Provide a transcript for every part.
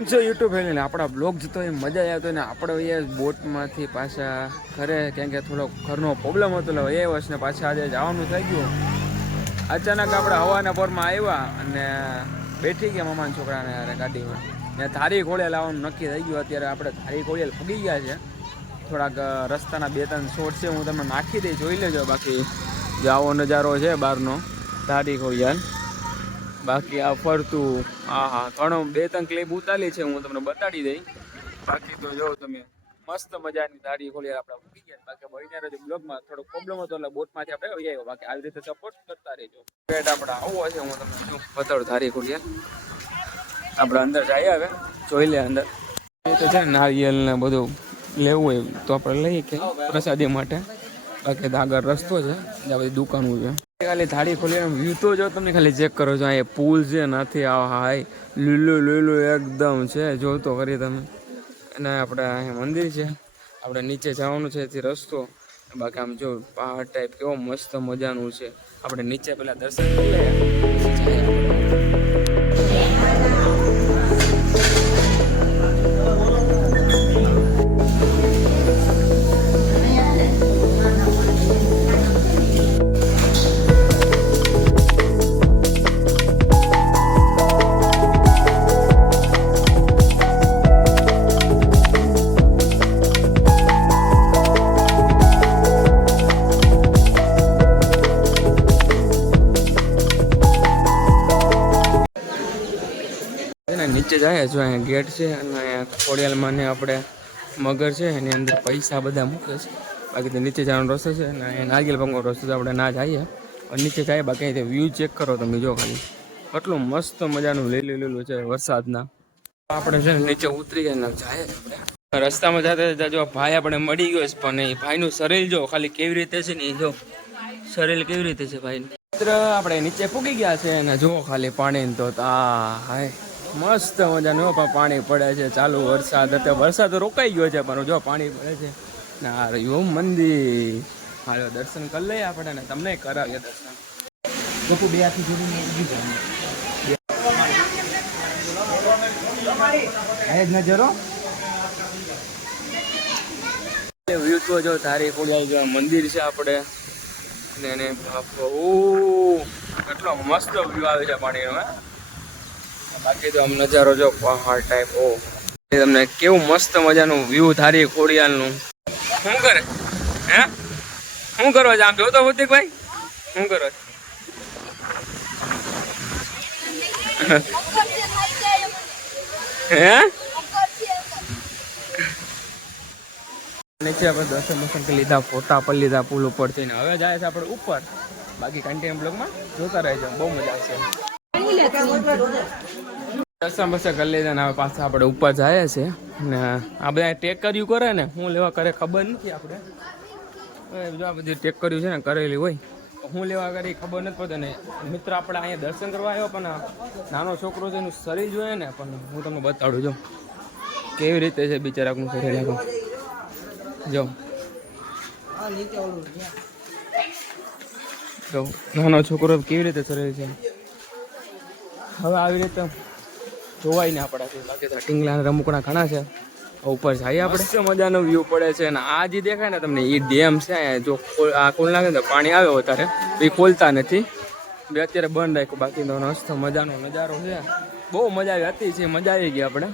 જો YouTube family આપણા blog જોતો એ મજા આવતો ને આપણે એ બોટમાંથી પાછા ઘરે કેમ કે થોડો ઘરનો પ્રોબ્લેમ હતો એટલે એ વર્ષને પાછા આજે જવાનું થઈ ગયું. અચાનક આપણે હવાના પોરમાં આવ્યા અને બેઠી ગયા મામાના છોકરાને યાર ગાડીમાં ને ધારી ખોળિયા લાવવાનું નક્કી થઈ ગયું. અત્યારે આપણે ધારી ખોળિયા ફૂગી ગયા છે. થોડાક રસ્તાના 2-3 શોર્ટ છે હું તમને નાખી દઈ, જોઈ લેજો. બાકી જે આવો નજારો છે બહારનો ધારી ખોળિયા. બાકી આ ફરતું હા ઘણો 2-3 ક્લિપ ઉતારી છે, હું તમને બતાડી દઈ. બાકી તો જો તમે મસ્ત મજાની ધારી ખોળિયા આપણે ફૂગી ગયા. બાકી બહીને રહેજો બ્લોગમાં થોડો પ્રોબ્લેમ હતો એટલે બોટમાંથી આપણે આવી આવ્યો. બાકી આવી રીતે સપોર્ટ કરતા રહેજો. પેટ આપણે આવો છે, હું તમને શું બતાડું ધારી ખોળિયા. આપણે અંદર જઈએ હવે, જોઈ લે અંદર એ તો છે નારિયેલ ને બધું લેવું હોય તો આપણે લઈએ કે પ્રસાદી માટે. બાકી આગળ રસ્તો છે જ્યાં બધી દુકાનો છે. ખાલી ધારી ખોલીને વ્યૂ તો જો તમે ખાલી ચેક કરો છો. અહીંયા પુલ છે નથી આ હાય લીલું એકદમ છે, જોતો કરી તમે. અને આપણે અહીંયા મંદિર છે, આપણે નીચે જવાનું છે એથી રસ્તો. બાકી આમ જો પહાડ ટાઈપ કેવો મસ્ત મજાનું છે. આપણે નીચે પેલા દર્શન કરી લઈએ. નીચે જાય જો અહીંયા ગેટ છે અને અહીંયા ખોડિયાલમાં ને આપણે મગર છે એની અંદર પૈસા બધા મૂકે છે. બાકી તો નીચે જવાનો રસ્તો છે ને અહીંયા નારિયેલ પંગનો રસ્તો તો આપણે ના જઈએ પણ નીચે જાય. બાકી અહીંયા વ્યૂ ચેક કરો તમે, જો ખાલી કેટલું મસ્ત મજાનું લીલું છે વરસાદના. આપણે છે ને નીચે ઉતરી ગયા જાય. આપણે રસ્તામાં જતા જો ભાઈ આપણે મળી ગયો છે પણ એ ભાઈનું શરીર જો ખાલી કેવી રીતે છે ને એ જો શરીર કેવી રીતે છે ભાઈનું. આપણે નીચે પૂગી ગયા છે અને જો ખાલી પાણી તો હાય મસ્ત મજાનું પાણી પડે છે. ચાલુ વરસાદ હતો, વરસાદ રોકાઈ ગયો છે પણ જો પાણી પડે છે ને. આ રહ્યું મંદિર. હાલો દર્શન કરી લઈએ આપણે ને તમને કરાવીએ દર્શન. બે આખી નજરો વ્યૂ તો જો ધારી ખોડિયાલ જો મંદિર છે આપણે ને કેટલો મસ્ત વ્યૂ આવે છે પાણીનો. બાકી તો આમ નજારો જો પહાડ ટાઈપ. તમને કેવું મસ્ત મજાનું વ્યૂ ધારી ખોડિયાલનું. શું કરે હે શું કરો છો આમ જોતો ભૌતિકભાઈ? શું કરો હે? નીચે આપણે દર્શન કરી લીધા, ફોટા પણ લીધા પુલ ઉપરથી ને હવે જાય છે આપણે ઉપર. બાકી કન્ટિન્યુ બ્લોગમાં જોતા રહેજો, બહુ મજા આવશે. દર્શન બસ કરી લીધા ને હવે પાછા આપણે ઉપર જાય છે ને આ બધા ટેક કર્યું કરે ને શું લેવા કરે ખબર નથી. આપણે જો આ બધી ટેક કર્યું છે ને કરેલી હોય શું લેવા કરી ખબર નથી પડતી. ને મિત્ર આપણે અહીંયા દર્શન કરવા આવ્યો પણ નાનો છોકરો છે એનું શરીર જોઈએ ને પણ હું તમને બતાડું જો કેવી રીતે છે બિચારાનું શરીર. જો નાનો છોકરો કેવી રીતે શરીર છે. હવે આવી રીતે જોવાય ને આપણાથી. બાકી તો ટીંગલા રમકડા ઘણા છે. ઉપર જઈએ આપણે, મજાનો વ્યૂ પડે છે. અને આ જે દેખાય ને તમને એ ડેમ છે. જો આ ખોલ નાખે તો પાણી આવે વધારે, એ ખોલતા નથી. બે અત્યારે બંધ રાખ્યું. બાકી તો મસ્ત મજાનો નજારો છે, બહુ મજા આવી હતી. છે મજા આવી ગઈ આપણે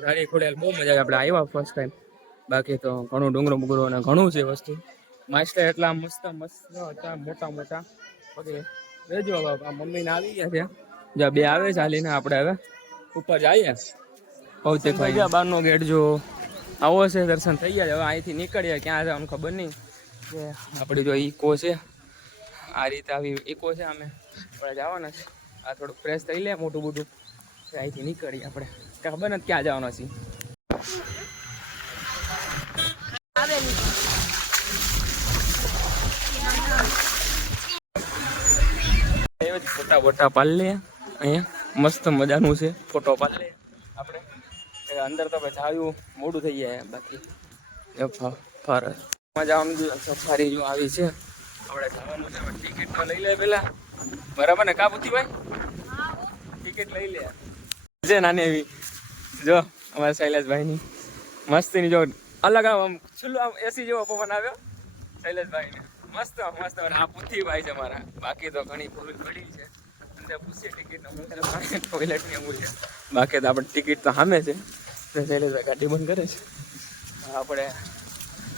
ધારી ખોડિયાલ, બહુ મજા આવી. આપણે આવ્યા ફર્સ્ટ ટાઈમ. બાકી તો ઘણું ડુંગરો બુગરો અને ઘણું છે વસ્તુ. માસ્ટર એટલા મસ્ત હતા મોટા મોટા. બાકી રેજો મમ્મીને આવી ગયા છે, જ્યાં બે આવે ચાલીને. આપણે હવે ઉપર જઈએ. ભૌતિકભાઈ બહારનો ગેટ જો આવો છે, દર્શન થઈ ગયા. હવે અહીંથી નીકળીએ, ક્યાં જવાનું ખબર નહીં. કે આપણી જો ઇકો છે આ રીતે આવી ઇકો છે, અમે આપણે જવાના છે. આ થોડુંક ફ્રેશ થઈ લે મોટું મોટું, અહીંથી નીકળીએ આપણે. ખબર નથી ક્યાં જવાના છીએ. ફોટા બોટા પાડી લે અહીંયા, મસ્ત મજાનું છે. ફોટો પાડી લે આપણે. અંદર તો ભાઈ જાયું મોડું થઈ જાય. બાકી જવાનું સફારી જો આવી છે, આપણે જવાનું છે. ટિકિટ તો લઈ લે પેલા, બરાબર ને કા પુતીભાઈ? ટિકિટ લઈ લે. છે નાની એવી જો અમારા શૈલેષભાઈની મસ્તીની જો અલગ આમ છેલ્લું આમ એસી જેવો પવન આવ્યો શૈલેષભાઈને મસ્ત મસ્ત. આ પૃથ્વીભાઈ છે મારા, બાકી તો ઘણી ઘડી છે. પૂછીએ ટિકિટ ટોયલેટની અમુલ છે, બાકી તો આપણે ટિકિટ તો સામે છે. શૈલેષભાઈ ગાડી બંધ કરે છે. આપણે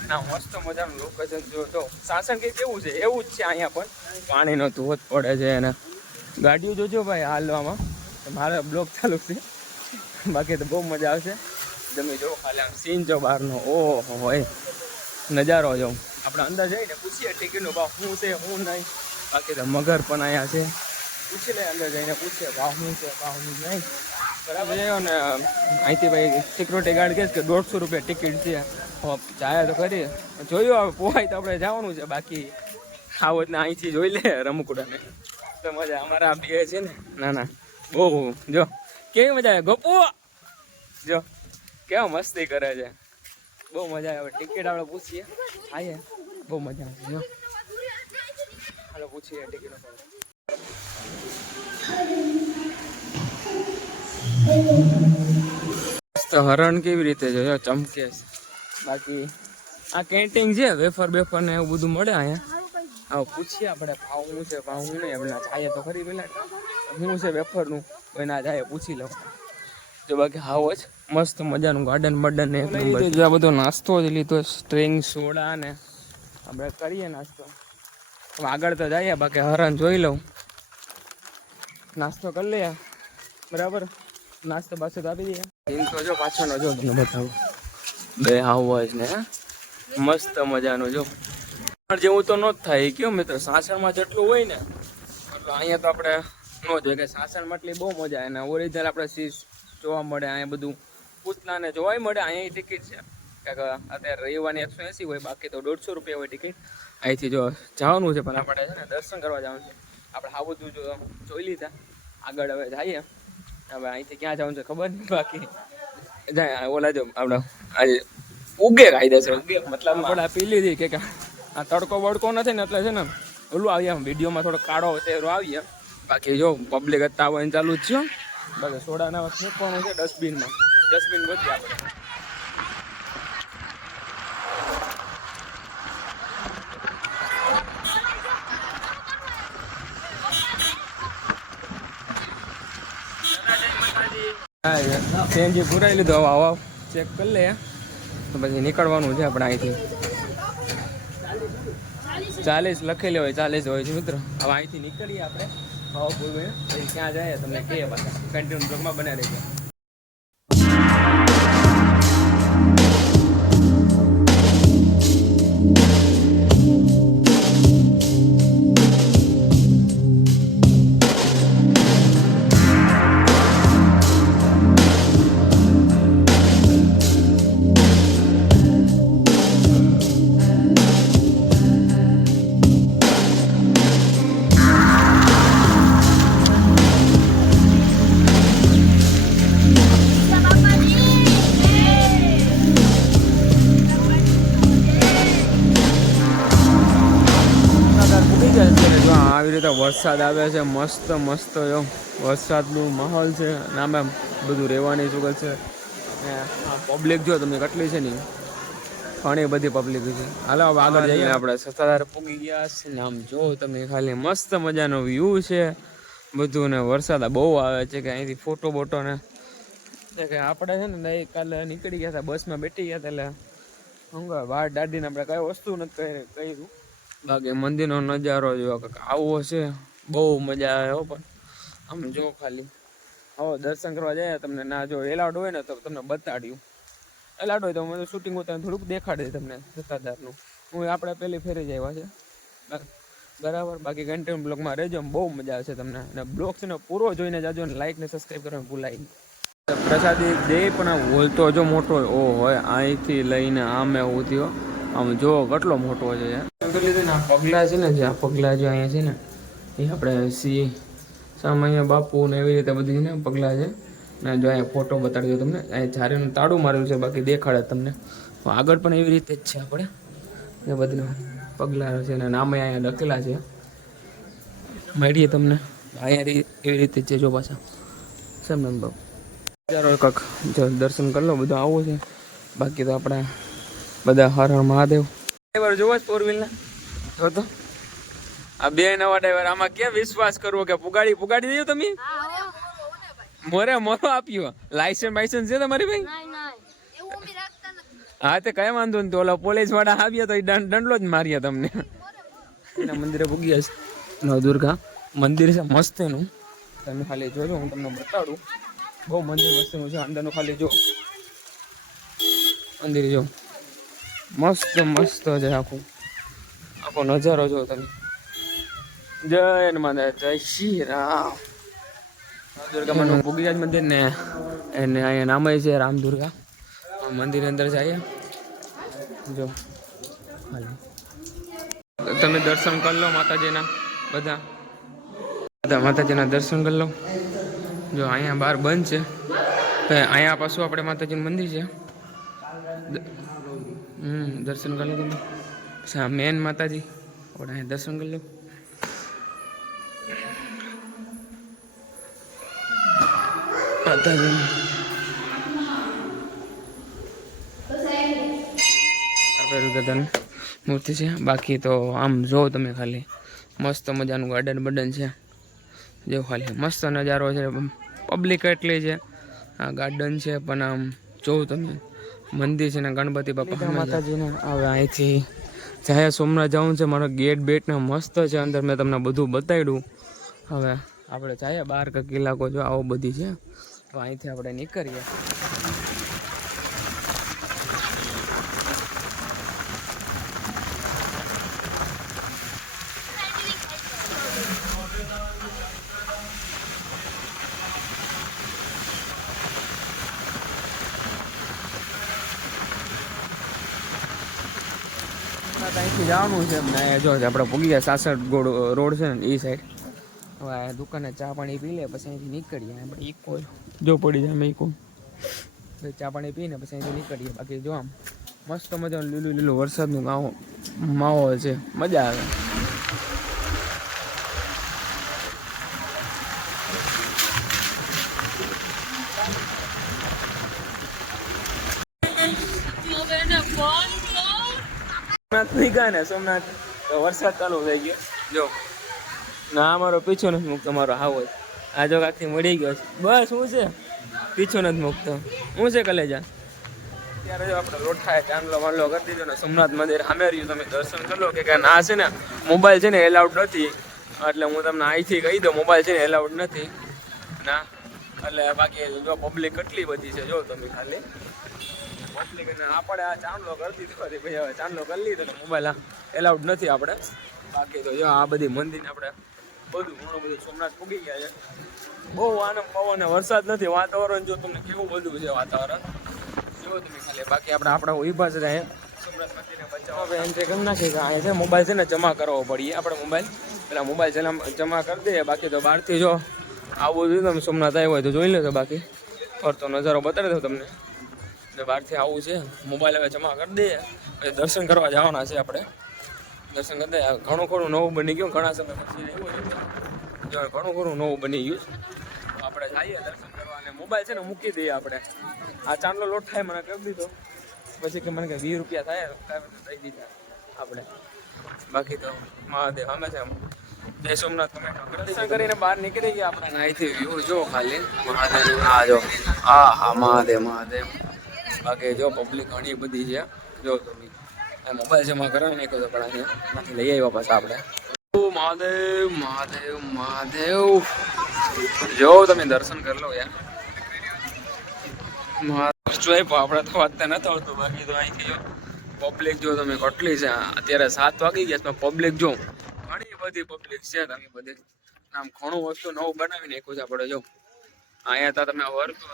ના મસ્ત મજાનું લોકેશન જો તો સાસણ કંઈક કેવું છે એવું જ છે. અહીંયા પણ પાણીનો ધોધ પડે છે અને ગાડીઓ જોજો ભાઈ હાલવામાં. મારે બ્લોક ચાલુ છે, બાકી તો બહુ મજા આવશે. તમે જો ખાલી આમ સીન જો બહારનો, ઓહો હોય નજારો જો. આપણે અંદર જઈને પૂછીએ ટિકિટનો ભાવ શું છે શું નહીં. બાકી તો મગર પણ અહીંયા છે, પૂછી લે અંદર જઈને પૂછીએ ભાવ શું છે ભાવ શું નહીં. બરાબર છે ને અહીંથી ભાઈ સિક્યુરિટી ગાર્ડ કહે કે 150 રૂપિયા ટિકિટ છે. જાય તો ખરી, જોયું હવે પોવાય તો આપણે જવાનું છે. બાકી આવો ને અહીંથી જોઈ લે રમકડાને તો મજા. અમારા બે છે ને ના ના બહુ જો કેવી મજા આવે. ગપુ જો કેવા મસ્તી કરે છે, બહુ મજા આવે. ટિકિટ આપણે પૂછીએ આવીએ, બહુ મજા આવે. જો હાલો પૂછીએ ટિકિટ. હરણ કેવી રીતે જો ચમકે છે. બાકી આ કેન્ટીન છે, વેફર બેફર ને એવું બધું મળે અહીંયા. હા પૂછીએ આપણે ભાવ શું છે ભાવ શું નહીં. આપણે જાય તો ખરી પેલા શું છે વેફરનું કોઈ ના જાય પૂછી લઉં. જો બાકી હાવ જ મસ્ત મજાનું ગાર્ડન બર્ડન ને એક નંબર. જો આ બધો નાસ્તો જ લીધો, સ્ટ્રિંગ સોડા ને આપણે કરીએ નાસ્તો. હવે આગળ તો જઈએ, બાકી હરણ જોઈ લઉં. નાસ્તો કરી લઈએ બરાબર. નાસ્તો બાસ્તો તો આપી દઈએ. સીન તો જો પાછળનો જો તમને બતાવું. બે હાવ જ ને મસ્ત મજાનું જો જેવું તો ન જ થાય કયો મિત્રો. સાસણમાં જેટલું હોય ને એટલું અહીંયા તો આપણે ન જોઈએ. કે સાસણમાં એટલી બહુ મજા આવે ને ઓરિજિનલ આપણે સીસ જોવા મળે. અહીંયા બધું પૂતલાને જોવાય મળે. અહીંયા ટિકિટ છે કે અત્યારે રવિવારની 180 હોય, બાકી તો 150 રૂપિયા હોય ટિકિટ. અહીંથી જો જવાનું છે પણ આપણે છે ને દર્શન કરવા જવાનું છે. આપણે આ બધું જો જોઈ લીધા, આગળ હવે જઈએ. હવે અહીંથી ક્યાં જવાનું છે ખબર નહીં. બાકી જાય ઓલા જો આપણે આજે ઉગે કાયદેસર ઉગે મતલબ આપણે પી લીધી કે આ તડકો બડકો નથી ને એટલે છે ને ઓલું આવીએ વિડીયોમાં થોડો કાળો ચહેરો આવીએ. બાકી જો પબ્લિક અત્યારે આવવાનું ચાલુ જ છે. બાકી સોડાના ફેંકવાનું છે ડસ્ટબિનમાં. ડસ્ટબિન ગોતીએ આપણે. સીએનજી પુરાઈ લીધો. હવે હવા ચેક કરી લે તો પછી નીકળવાનું છે આપણે અહીંથી. 40 લખેલી હોય 40 હોય છે મિત્રો. હવે અહીંથી નીકળીએ આપણે. હવા પૂરવે પછી ક્યાં જાય તમને કહીએ પાછા. કન્ટિન્યુ બ્લોગમાં બનાવી રહીએ. આવી રીતે વરસાદ આવે છે મસ્ત મસ્ત. જો વરસાદનું માહોલ છે નામ એમ બધું રહેવાની સુગત છે. પબ્લિક જો તમે કેટલી છે ને ઘણી બધી પબ્લિક છે. હાલો હવે આગળ જઈએ આપણે. સત્તાધાર પૂગી ગયા છે ને આમ જો તમે ખાલી મસ્ત મજાનો વ્યૂ છે બધું. ને વરસાદ બહુ આવે છે કે અહીંથી ફોટો બોટો ને કે આપણે છે ને કાલે નીકળી ગયા હતા બસમાં બેઠી ગયા હતા. એટલે શું કહે વાર દાદીને આપણે કઈ વસ્તુ નથી કર્યું. બાકી મંદિરનો નજારો જો આવો છે બહુ મજા આવે. પણ આમ જો ખાલી હવે દર્શન કરવા જાય તમને ના જો એલાઉડ હોય ને તો તમને બતાડ્યું. એલાઉડ હોય તો મને શૂટિંગ ઉતારીને થોડુંક દેખાડી તમને સત્તાધારનું. હું આપણે પહેલી ફેરી જ આવ્યા છે બરાબર. બાકી કન્ટિન્યુ બ્લોગમાં રહેજો, બહુ મજા આવશે તમને. અને બ્લોગ છે ને પૂરો જોઈને જાજો ને લાઈક ને સબસ્ક્રાઈબ કરવાનું ભૂલાય નહીં. પ્રસાદી દે પણ હોલ તો જો મોટો હોય અહીંથી લઈને આમે ઉધ્યો આમ જો કેટલો મોટો છે યાર. પગલા છે ને જે આ પગલા જે અહીંયા છે ને એ આપણે સી સામે અહીંયા બાપુ ને એવી રીતે બધી છે ને પગલા છે. ને જો અહીંયા ફોટો બતાડી દો તમને. અહીંયા ઝારીનું તાળું મારેલું છે, બાકી દેખાડે તમને. આગળ પણ એવી રીતે જ છે આપણે એ બધું પગલા છે ને નામે અહીંયા લખેલા છે. મળીએ તમને અહીંયા એવી રીતે જ છે જો પાછા સમનન બાબુ. ચાલો કાક જો દર્શન કરી લો, બધું આવું છે. બાકી તો આપણા બધા હર હર મહાદેવ ડ્રાઈવર જોવો જ 4 વ્હીલના જો તો આ બે નવા ડ્રાઈવર, આમાં કેમ વિશ્વાસ કરવો કે પુગાડી દઈએ તમે? મોરે મોરો આપ્યો. લાયસન્સ છે તમારી ભાઈ? હા તે કઈ વાંધો નહીં, તો ઓલા પોલીસ વાળા આવ્યા તો દંડલો જ માર્યા તમને. એના મંદિરે પૂગ્યા છે. નવદુર્ગા મંદિર છે મસ્ત એનું, તમે ખાલી જોજો, હું તમને બતાડું. બહુ મંદિર મસ્ત છે અંદરનું, ખાલી જો મંદિર જો મસ્ત છે. આખો નજારો જો તમે. જય હનુમાન, જય શ્રી રામ. દુર્ગામાનું પૂગી મંદિર ને એને અહીંયા નામ છે રામ દુર્ગા. મંદિર અંદર જઈએ જો, તમે દર્શન કરી લો માતાજીના, બધા માતાજીના દર્શન કરી લો. જો અહીંયા બહાર બંધ છે, અહીંયા પાછું આપણે માતાજીનું મંદિર છે. દર્શન કરી લો તમે. પછી મેન માતાજી આપણે અહીંયા દર્શન કરી લો. માતાજી દાદાની મૂર્તિ છે. બાકી તો આમ જો તમે ખાલી મસ્ત મજાનું ગાર્ડન બર્ડન છે. જો ખાલી મસ્ત નજારો છે. પબ્લિક એટલી છે, આ ગાર્ડન છે પણ આમ જોઉં તમે મંદિર છે ને ગણપતિ બાપા માતાજીને. હવે અહીંથી જાય સોમનાથ જવું છે. મારો ગેટ બેટ ને મસ્ત છે અંદર, મેં તમને બધું બતાવ્યું. હવે આપણે જાય 12 કલાકો, જો આવો બધી છે. તો અહીંથી આપણે નીકળીએ. અહીંથી જવાનું છે ને, જો આપણે પૂગી ગયા સાસઠ રોડ છે ને એ સાઈડ. હવે દુકાને ચા પાણી પી લે, પછી અહીંથી નીકળીએ. આપણે ઇકો જો પડી જાય, અમે ઇકો ચા પાણી પીને પછી અહીંથી નીકળીએ. બાકી જો આમ મસ્ત મજાનું લીલું વરસાદનું માહોલ છે, મજા આવે. સોમનાથ થઈ ગયા ને, સોમનાથ વરસાદ ચાલુ થઈ ગયો. જો ના અમારો પીછો નથી મૂકતો, મારો હાવ જ આ જો આખી મળી ગયો છે. બસ શું છે, પીછો નથી મૂકતો. શું છે કલેજા? ત્યારે જો આપણે લોઠાએ ચાંદલો વાંદલો કરી દીધો ને, સોમનાથ મંદિર સામે રહ્યું. તમે દર્શન કરી લો. કે ના છે ને મોબાઈલ છે ને એલાઉડ નથી, એટલે હું તમને અહીંથી કહી દઉં મોબાઈલ છે ને એલાઉડ નથી ના. એટલે બાકી જો પબ્લિક કેટલી બધી છે, જો તમે ખાલી પબ્લિક. આપણે આ ચાંદલો કરી દીધો ભાઈ, હવે ચાંદલો કરી લીધો તો મોબાઈલ એલાઉડ નથી આપણે. બાકી તો જો આ બધી મંદિર આપણે બધું ઘણું બધું સોમનાથ પૂગી ગયા છે. બહુ આનંદ પવન, વરસાદ નથી, વાતાવરણ જો તમને કેવું બધું છે વાતાવરણ જો તમે ખાલી. બાકી આપણા ઉભા છે સોમનાથ મંદિરને બચાવવા એન્ટ્રી કરી નાખી. અહીંયા છે મોબાઈલ છે ને જમા કરવો પડીએ આપણે મોબાઈલ, પેલા મોબાઈલ જમા કરી દઈએ. બાકી તો બહારથી જો આવું જોઈએ તમે સોમનાથ આવ્યો હોય તો જોઈ લેજો. બાકી ફરતો નજારો બતાવી દઉં તમને. બહારથી આવું છે, મોબાઈલ હવે જમા કરી દઈએ, પછી દર્શન કરવા જવાના છે આપણે. દર્શન કરી દઈએ. ઘણું ખરું નવું બની ગયું, ઘણા સમય પછી ઘણું ખરું નવું બની ગયું. આપણે જઈએ દર્શન કરવા અને મોબાઈલ છે ને મૂકી દઈએ આપણે. આ ચાંદલો લોટ થાય મને કરી દીધો, પછી કે મને કે 20 રૂપિયા થાય દઈ દીધા આપણે. બાકી તો મહાદેવ અમે છે જય સોમનાથ દર્શન કરીને બહાર નીકળી ગયા આપણે. અહીંથી વ્યૂ જો ખાલી મહાદેવ. આ જો હા મહાદેવ. બાકી જો પબ્લિક ઘણી બધી છે, જો તમે મોબાઈલ જમા કરાવી નાખ્યો તો પણ અહીંયાથી લઈ આવ્યા પાછા આપણે. મહાદેવ જો તમે દર્શન કરી લો યાર. આપણે તો વાત નથી આવતું. બાકી તો અહીંથી જો પબ્લિક જો તમે કેટલી છે. અત્યારે 7 વાગી ગયા, પબ્લિક જો ઘણી બધી પબ્લિક છે. તમે બધી આમ ઘણું વસ્તુ નવું બનાવી નાખ્યું છે આપણે. જો અહીંયા તો તમે વર્તો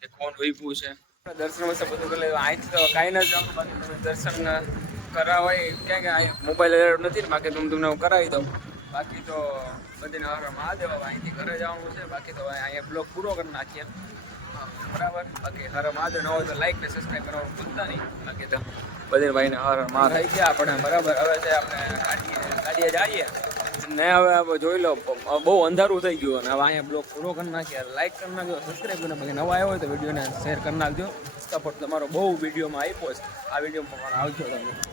કે કોણ વહીપું છે. દર્શન વસ્તુ બધું કરી લે. અહીંથી તો કાંઈ ના જાવ, બાકી તમે દર્શન કરાવાય ક્યાં કે મોબાઈલ એલાઉડ નથી ને. બાકી તમને હું કરાવી દઉં. બાકી તો બધીને હર મહાદેવ. અહીંથી ઘરે જવાનું છે. બાકી તો અહીંયા બ્લોગ પૂરો કરી નાખીએ બરાબર. બાકી હર મહાદેવ ન હોય તો લાઈક ને સબસ્ક્રાઈબ કરવાનું ભૂલતા નહીં. બાકી તો બધે ભાઈને હર મહાદેવ થઈ ગયા આપણે બરાબર. હવે છે આપણે ગાડીએ જઈએ. ને હવે જોઈ લો બહુ અંધારું થઈ ગયું અને હવે અહીંયા બ્લોગ પૂરો કરી નાખીએ. લાઈક કરી નાખજો, સબસ્ક્રાઈબ કરીને પછી નવા આવ્યો હોય તો વિડીયોને શેર કરી નાખજો. સપોર્ટ તમારો બહુ વિડીયોમાં આપ્યો છે. આ વિડીયોમાં પણ આવજો તમે.